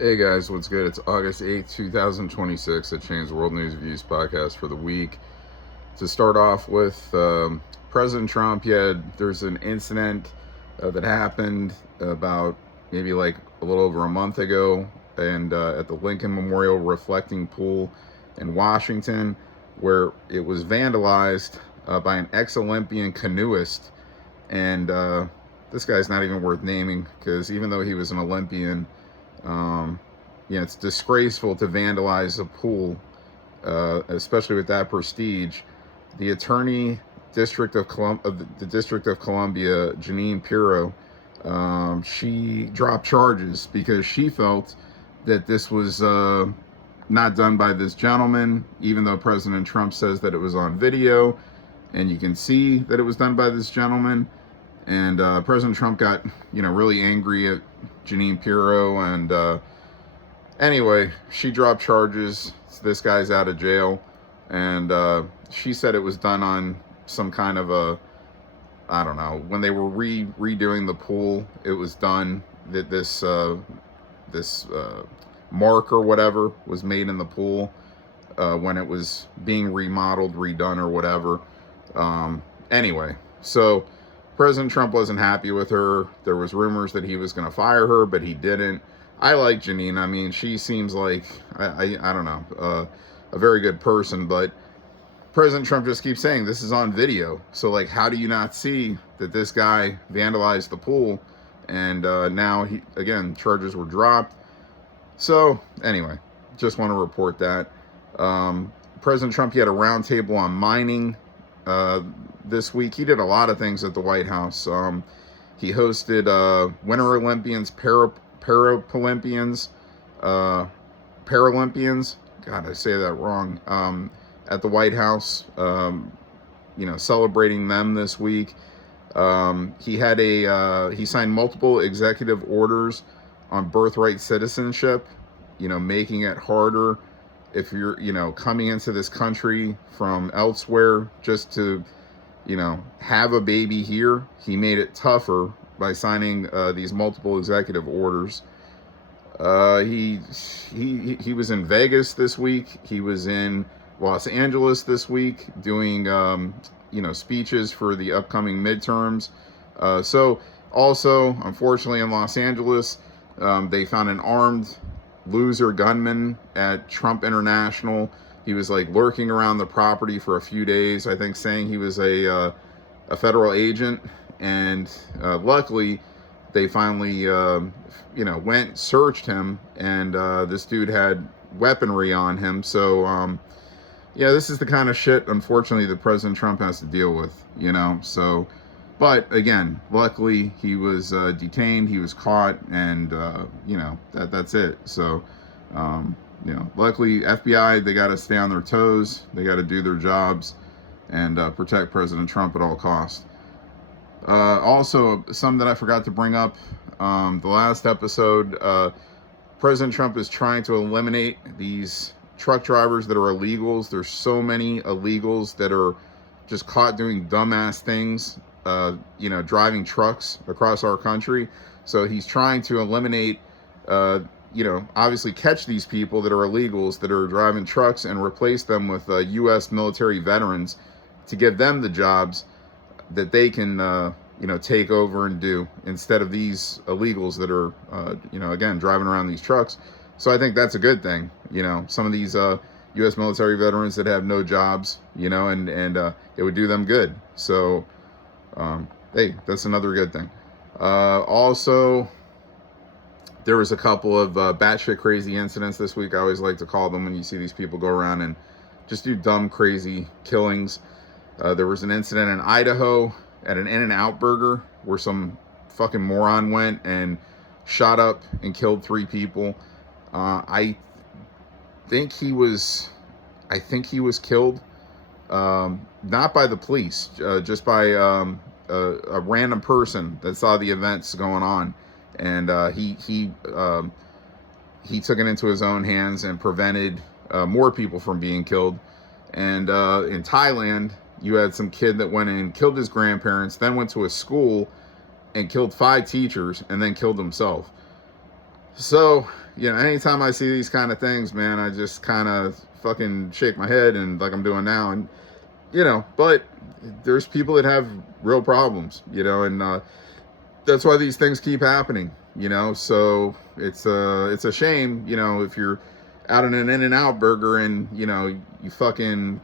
Hey guys, what's good? It's August 8th, 2026. It Change World News Views podcast for the week. To start off with, President Trump, there's an incident that happened about maybe like a little over a month ago and at the Lincoln Memorial Reflecting Pool in Washington, where it was vandalized by an ex-Olympian canoeist. And this guy's not even worth naming because even though he was an Olympian, it's disgraceful to vandalize a pool, especially with that prestige. The attorney of the District of Columbia, Jeanine Pirro, she dropped charges because she felt that this was not done by this gentleman, even though President Trump says that it was on video, and you can see that it was done by this gentleman. And President Trump got, really angry at Jeanine Pirro, and anyway, she dropped charges. This guy's out of jail, and she said it was done on some kind of I don't know, when they were redoing the pool, it was done that this mark or whatever was made in the pool when it was being remodeled, redone, or whatever. Anyway, so President Trump wasn't happy with her. There was rumors that he was going to fire her, but he didn't. I like Jeanine. I mean, she seems like, I don't know, a very good person, but President Trump just keeps saying this is on video. So, like, how do you not see that this guy vandalized the pool? And now, charges were dropped. So, anyway, just want to report that. President Trump, he had a roundtable on mining this week. He did a lot of things at the White House. He hosted Winter Olympians, Paralympians, God, I say that wrong, at the White House, celebrating them this week. He signed multiple executive orders on birthright citizenship, making it harder if you're, coming into this country from elsewhere just to, have a baby here. He made it tougher by signing these multiple executive orders. He was in Vegas this week. He was in Los Angeles this week doing, speeches for the upcoming midterms. So also, unfortunately, in Los Angeles, they found an armed loser gunman at Trump International. He was like lurking around the property for a few days, I think, saying he was a federal agent. And luckily, they finally, went, searched him, and this dude had weaponry on him. So, this is the kind of shit, unfortunately, that President Trump has to deal with, So, but again, luckily, he was detained, he was caught, and, that's it. So, luckily, FBI, they got to stay on their toes. They got to do their jobs and protect President Trump at all costs. Also, some that I forgot to bring up, the last episode, President Trump is trying to eliminate these truck drivers that are illegals. There's so many illegals that are just caught doing dumbass things, driving trucks across our country. So he's trying to eliminate, obviously catch these people that are illegals that are driving trucks and replace them with U.S. military veterans to give them the jobs that they can, take over and do instead of these illegals that are, again, driving around these trucks. So I think that's a good thing. Some of these U.S. military veterans that have no jobs, and it would do them good. So, hey, that's another good thing. Also, there was a couple of batshit crazy incidents this week. I always like to call them when you see these people go around and just do dumb, crazy killings. There was an incident in Idaho at an In-N-Out Burger where some fucking moron went and shot up and killed 3 people. I think he was killed, not by the police, just by a random person that saw the events going on, and he took it into his own hands and prevented more people from being killed. And in Thailand, you had some kid that went in and killed his grandparents, then went to a school and killed 5 teachers, and then killed himself. So, you know, anytime I see these kind of things, man, I just kind of fucking shake my head and like I'm doing now. And, you know, but there's people that have real problems, you know, and that's why these things keep happening, you know. So it's a shame, you know, if you're out in an In-N-Out burger and, you know, you fucking,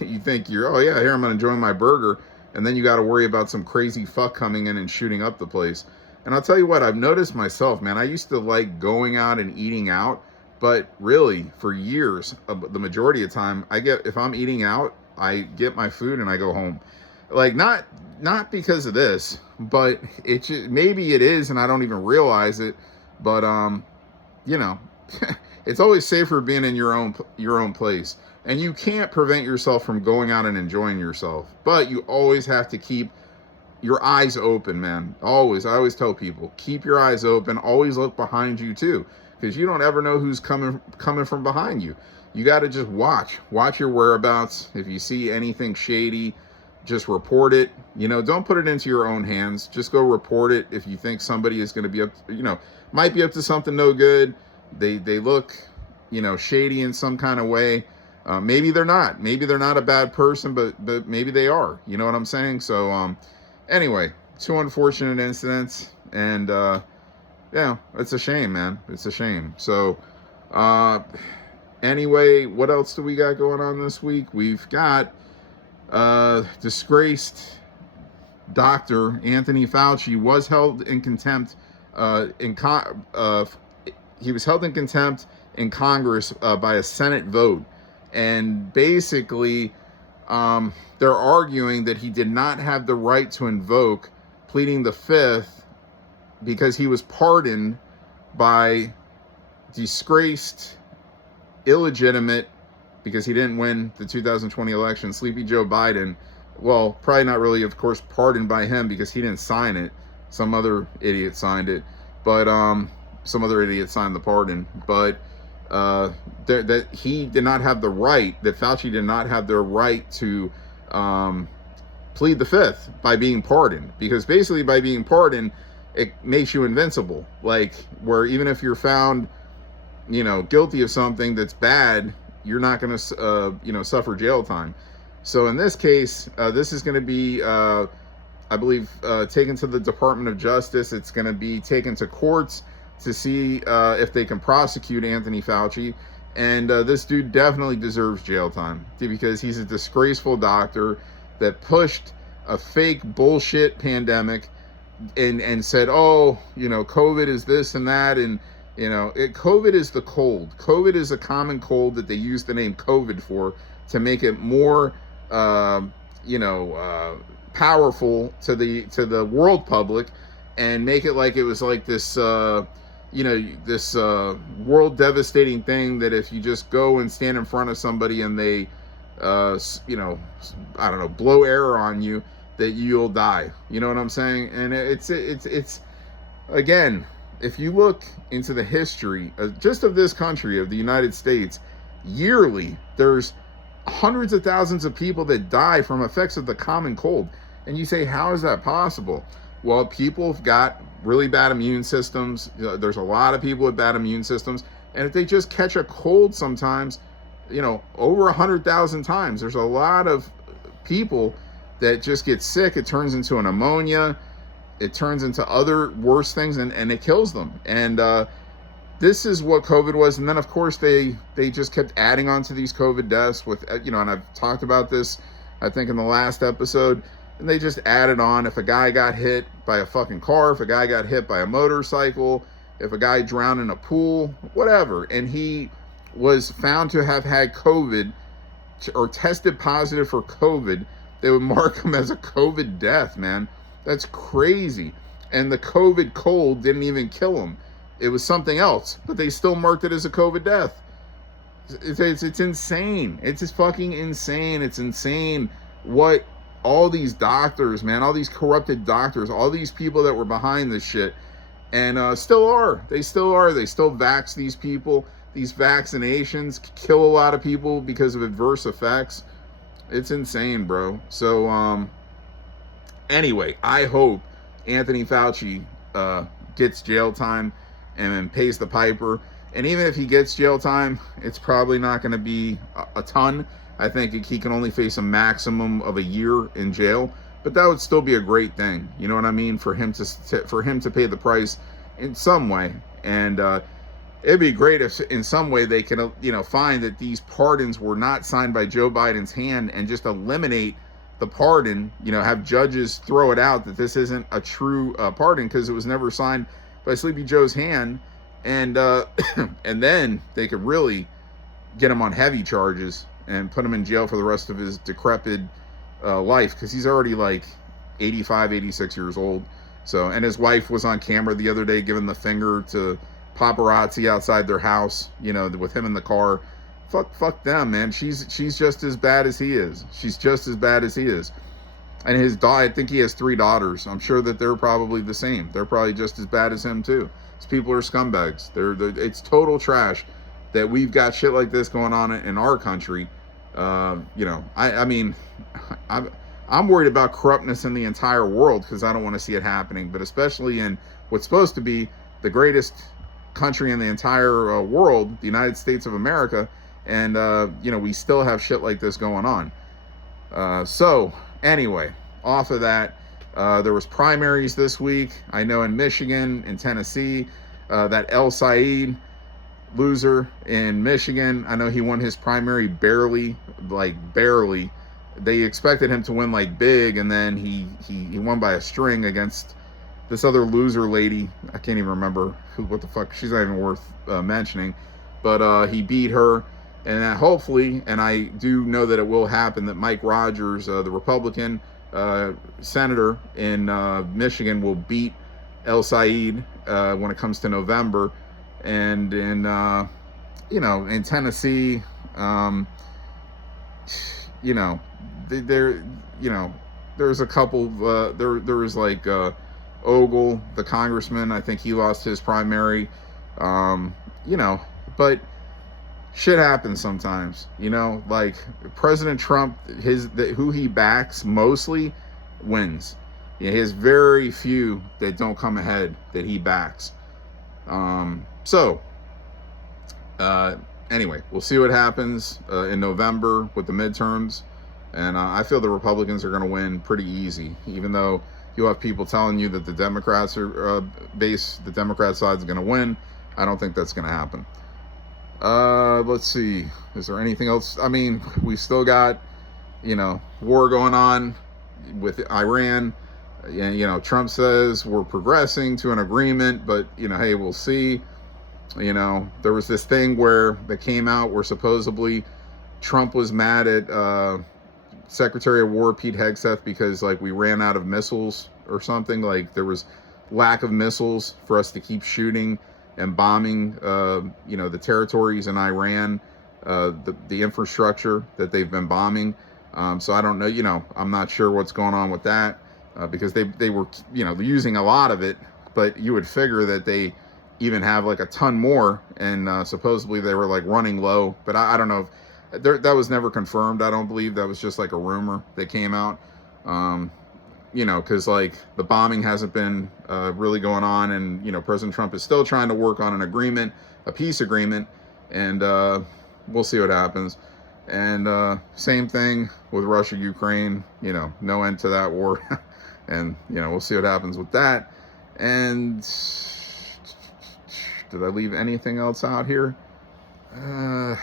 you think you're, oh yeah, here I'm gonna enjoy my burger, and then you got to worry about some crazy fuck coming in and shooting up the place. And I'll tell you what, I've noticed myself, man, I used to like going out and eating out, but really for years, the majority of the time, if I'm eating out, I get my food and I go home. Like, not because of this, but it just, maybe it is, and I don't even realize it. But you know, it's always safer being in your own place, and you can't prevent yourself from going out and enjoying yourself. But you always have to keep your eyes open, man. Always, I always tell people, keep your eyes open. Always look behind you too, because you don't ever know who's coming from behind you. You got to just watch your whereabouts. If you see anything shady, just report it. You know, don't put it into your own hands. Just go report it if you think somebody is going to be up, you know, might be up to something no good. They look, you know, shady in some kind of way. Maybe they're not. Maybe they're not a bad person, but maybe they are. You know what I'm saying? So anyway, 2 unfortunate incidents, and yeah, it's a shame, man. It's a shame. So anyway, what else do we got going on this week? We've got disgraced Dr. Anthony Fauci was held in contempt he was held in contempt in Congress by a Senate vote. And basically, they're arguing that he did not have the right to invoke pleading the fifth because he was pardoned by disgraced, illegitimate, because he didn't win the 2020 election, Sleepy Joe Biden. Well, probably not really, of course, pardoned by him because he didn't sign it. Some other idiot signed it. But some other idiot signed the pardon. But that he did not have the right, that Fauci did not have the right to plead the fifth by being pardoned. Because basically by being pardoned, it makes you invincible. Like, where even if you're found, you know, guilty of something that's bad, you're not going to, you know, suffer jail time. So in this case, this is going to be, I believe, taken to the Department of Justice. It's going to be taken to courts to see if they can prosecute Anthony Fauci. And this dude definitely deserves jail time because he's a disgraceful doctor that pushed a fake bullshit pandemic and said, oh, you know, COVID is this and that. And, you know, COVID is the cold. COVID is a common cold that they use the name COVID for to make it more, you know, powerful to the world public, and make it like it was like this, you know, this world devastating thing that if you just go and stand in front of somebody and they, you know, I don't know, blow air on you, that you'll die. You know what I'm saying? And it's again, if you look into the history just of this country, of the United States, yearly there's hundreds of thousands of people that die from effects of the common cold. And you say, how is that possible? Well, people have got really bad immune systems. There's a lot of people with bad immune systems. And if they just catch a cold sometimes, you know, over 100,000 times, there's a lot of people that just get sick. It turns into a pneumonia. It turns into other worse things, and it kills them. And this is what COVID was. And then, of course, they just kept adding on to these COVID deaths with, you know, and I've talked about this, I think, in the last episode. And they just added on, if a guy got hit by a fucking car, if a guy got hit by a motorcycle, if a guy drowned in a pool, whatever, and he was found to have had COVID or tested positive for COVID, they would mark him as a COVID death, man. That's crazy. And the COVID cold didn't even kill him. It was something else, but they still marked it as a COVID death. It's insane. It's just fucking insane. It's insane what all these doctors, man, all these corrupted doctors, all these people that were behind this shit, and still are. They still are. They still vax these people. These vaccinations kill a lot of people because of adverse effects. It's insane, bro. So, anyway, I hope Anthony Fauci gets jail time and pays the piper. And even if he gets jail time, it's probably not going to be a ton. I think he can only face a maximum of a year in jail, but that would still be a great thing. You know what I mean? For him to pay the price in some way. And it'd be great if in some way they can, find that these pardons were not signed by Joe Biden's hand and just eliminate the pardon, have judges throw it out that this isn't a true pardon because it was never signed by Sleepy Joe's hand. And and then they could really get him on heavy charges and put him in jail for the rest of his decrepit life, because he's already like 85, 86 years old. So, and his wife was on camera the other day giving the finger to paparazzi outside their house, with him in the car. Fuck them, man. She's just as bad as he is. She's just as bad as he is. And his daughter, I think he has 3 daughters. I'm sure that they're probably the same. They're probably just as bad as him too. These people are scumbags. It's total trash that we've got shit like this going on in our country. I mean, I'm worried about corruptness in the entire world because I don't want to see it happening, but especially in what's supposed to be the greatest country in the entire world, the United States of America, and we still have shit like this going on. So anyway, off of that, there was primaries this week. I know in Michigan, in Tennessee, that El Said loser in Michigan, I know he won his primary barely. They expected him to win like big, and then he won by a string against this other loser lady. I can't even remember what the fuck. She's not even worth mentioning. But he beat her, and hopefully, and I do know that it will happen, that Mike Rogers, the Republican senator in Michigan, will beat El Said when it comes to November. And in in Tennessee, there's a couple. There was like Ogle, the congressman. I think he lost his primary. But shit happens sometimes. Like President Trump, who he backs mostly wins. He has very few that don't come ahead that he backs. Anyway, we'll see what happens in November with the midterms. And I feel the Republicans are going to win pretty easy, even though you'll have people telling you that the Democrats are the Democrat side's going to win. I don't think that's going to happen. Let's see. Is there anything else? I mean, we still got, war going on with Iran. And, Trump says we're progressing to an agreement, but, hey, we'll see. There was this thing where that came out where supposedly Trump was mad at Secretary of War Pete Hegseth because we ran out of missiles or something. Like there was lack of missiles for us to keep shooting and bombing, the territories in Iran, the infrastructure that they've been bombing. So I don't know, I'm not sure what's going on with that because they were, using a lot of it, but you would figure that they even have a ton more, and supposedly they were running low, but I don't know if that was never confirmed. I don't believe that was just a rumor that came out, because the bombing hasn't been really going on, and President Trump is still trying to work on an agreement, a peace agreement, and we'll see what happens. And same thing with Russia, Ukraine, no end to that war, and we'll see what happens with that. And did I leave anything else out here? Trying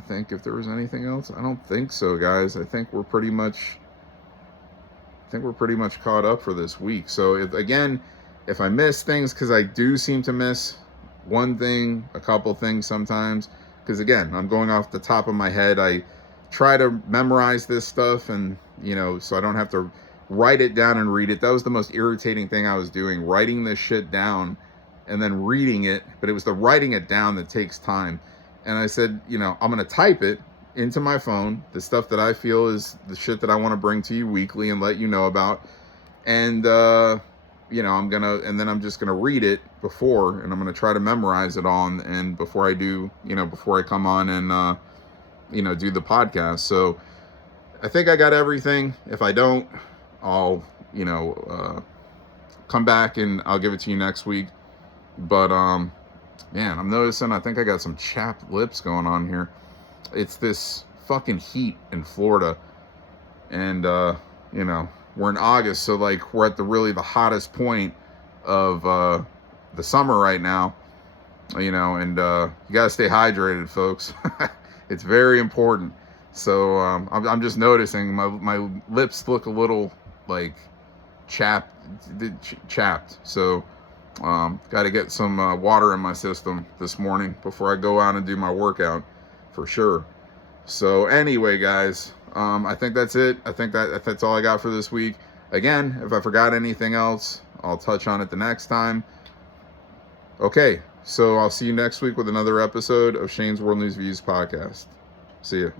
to think if there was anything else. I don't think so, guys. I think we're pretty much caught up for this week. So if I miss things, because I do seem to miss one thing, a couple things sometimes, because again, I'm going off the top of my head. I try to memorize this stuff, and so I don't have to write it down and read it. That was the most irritating thing I was doing, writing this shit down and then reading it, but it was the writing it down that takes time. And I said, I'm going to type it into my phone, the stuff that I feel is the shit that I want to bring to you weekly and let you know about. And, I'm just going to read it before, and I'm going to try to memorize it all. And before I do, before I come on and, do the podcast. So I think I got everything. If I don't, I'll, come back and I'll give it to you next week. But, Man, I'm noticing I think I got some chapped lips going on here. It's this fucking heat in Florida. And, you know, we're in August, so like we're at the hottest point of the summer right now, you know, and you got to stay hydrated, folks. It's very important. So I'm just noticing my lips look a little like chapped. So got to get some water in my system this morning before I go out and do my workout for sure. So anyway, guys, I think that's it. I think that's all I got for this week. Again, if I forgot anything else, I'll touch on it the next time. Okay, so I'll see you next week with another episode of Shane's World News Views podcast. See ya.